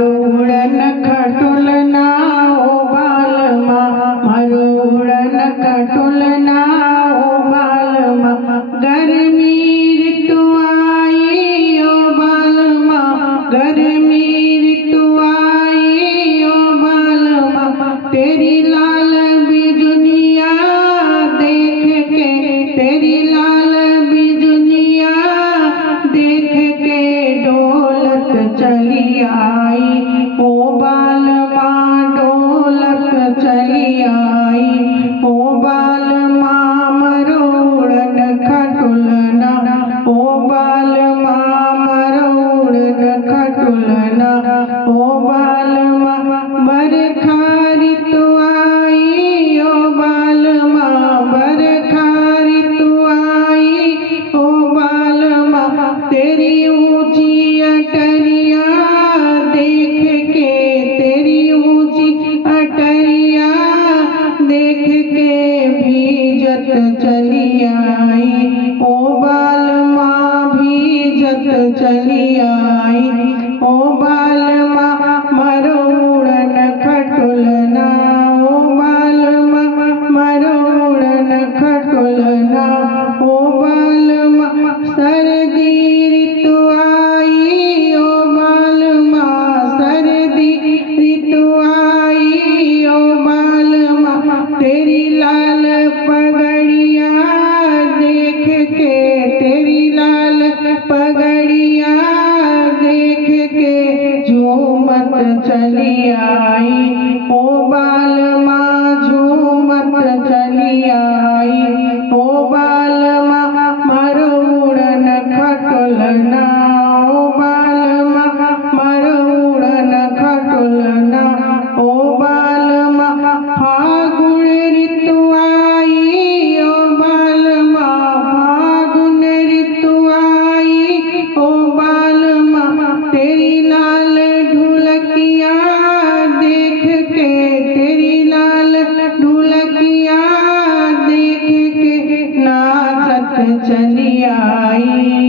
उड़न खटुलना ओ बालमा, मारो उड़न खटुलना ओ बालमा। गर्मी ऋतु आई ओ बालमा, गर्मी ऋतु आई ओ बालमा। तेरी लाल बिजुनिया देख के, तेरी लाल बिजुनिया देख के डोलत चली आई ओ बालमा, डोलत चली आई ओ बालमा। मारो उड़न खटुलना ओ बालमा, मारो उड़न खटुलना ओ बालमा। बरखा ऋतु आई ओ बालमा, बरखा ऋतु आई ओ बालमा। तेरी ऊंची अटरिया देख के, तेरी ऊंची अटरिया देख के भीजत चली आई ओ बालमा, भीजत चली आई ओ बालमा। मारो उड़न खटुलना ओ बालमा, मारो उड़न खटुलना ओ बालमा। सर्दी ऋतु आई ओ बालमा, सर्दी ऋतु आई ओ बालमा। तेरी लाल पगड़िया देख के, तेरी लाल पगड़िया देख के झूमत चली आई ओ बालमा, झूमत चली आई ओ बालमा। मारो उड़न खटुलना ओ बालमा, मारो उड़न खटुलना ओ बालमा। फागुन ऋतु आई ओ बालमा, फागुन ऋतु आई ओ बालमा। तेरी लाल ढोलकिया देख के, तेरी लाल ढोलकिया देख के नाचत चली आई